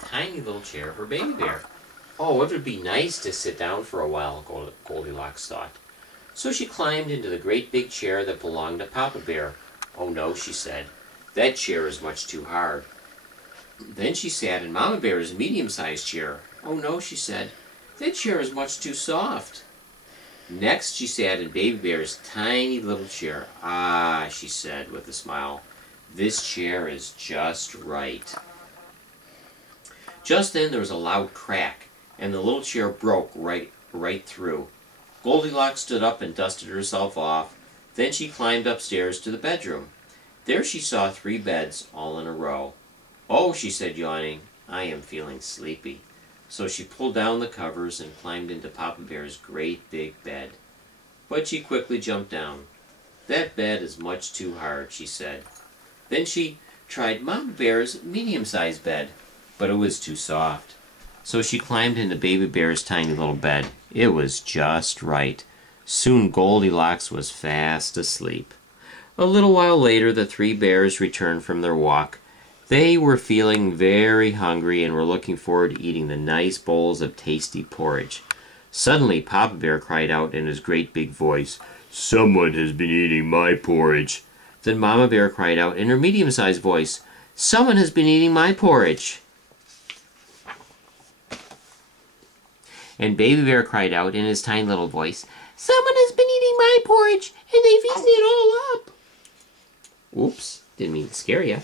tiny little chair for Baby Bear. Oh, it would be nice to sit down for a while, Goldilocks thought. So she climbed into the great big chair that belonged to Papa Bear. Oh no, she said, that chair is much too hard. Then she sat in Mama Bear's medium-sized chair. Oh no, she said, that chair is much too soft. Next she sat in Baby Bear's tiny little chair. Ah, she said with a smile, this chair is just right. Just then there was a loud crack, and the little chair broke right through. Goldilocks stood up and dusted herself off. Then she climbed upstairs to the bedroom. There she saw 3 beds all in a row. Oh, she said, yawning, I am feeling sleepy. So she pulled down the covers and climbed into Papa Bear's great big bed. But she quickly jumped down. That bed is much too hard, she said. Then she tried Mama Bear's medium-sized bed, but it was too soft. So she climbed into Baby Bear's tiny little bed. It was just right. Soon Goldilocks was fast asleep. A little while later, the 3 bears returned from their walk. They were feeling very hungry and were looking forward to eating the nice bowls of tasty porridge. Suddenly, Papa Bear cried out in his great big voice, someone has been eating my porridge. Then Mama Bear cried out in her medium-sized voice, someone has been eating my porridge. And Baby Bear cried out in his tiny little voice, someone has been eating my porridge, and they've eaten it all up. Oops, didn't mean to scare you.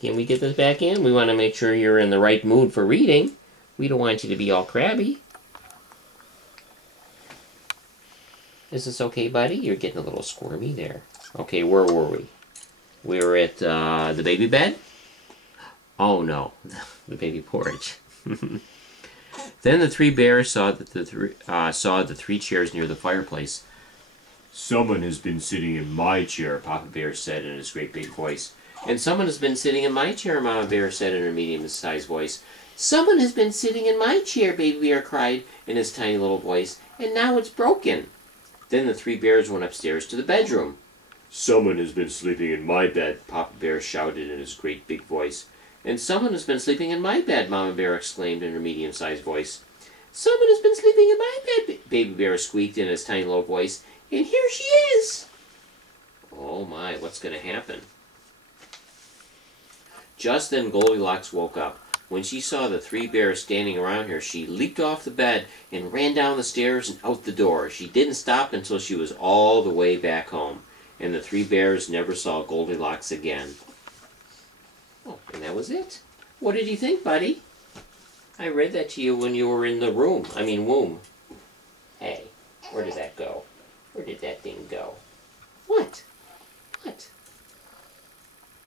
Can we get this back in? We want to make sure you're in the right mood for reading. We don't want you to be all crabby. Is this okay, buddy? You're getting a little squirmy there. Okay, where were we? We were at the baby bed? Oh no, the baby porridge. Then the 3 bears saw the 3 chairs near the fireplace. Someone has been sitting in my chair, Papa Bear said in his great big voice. And someone has been sitting in my chair, Mama Bear said in her medium-sized voice. Someone has been sitting in my chair, Baby Bear cried in his tiny little voice, and now it's broken. Then the 3 bears went upstairs to the bedroom. Someone has been sleeping in my bed, Papa Bear shouted in his great big voice. And someone has been sleeping in my bed, Mama Bear exclaimed in her medium-sized voice. Someone has been sleeping in my bed, Baby Bear squeaked in his tiny little voice, and here she is. Oh my, what's going to happen? Just then Goldilocks woke up. When she saw the 3 bears standing around her, she leaped off the bed and ran down the stairs and out the door. She didn't stop until she was all the way back home, and the 3 bears never saw Goldilocks again. Oh, and that was it. What did you think, buddy? I read that to you when you were in the womb. Hey, where did that go? Where did that thing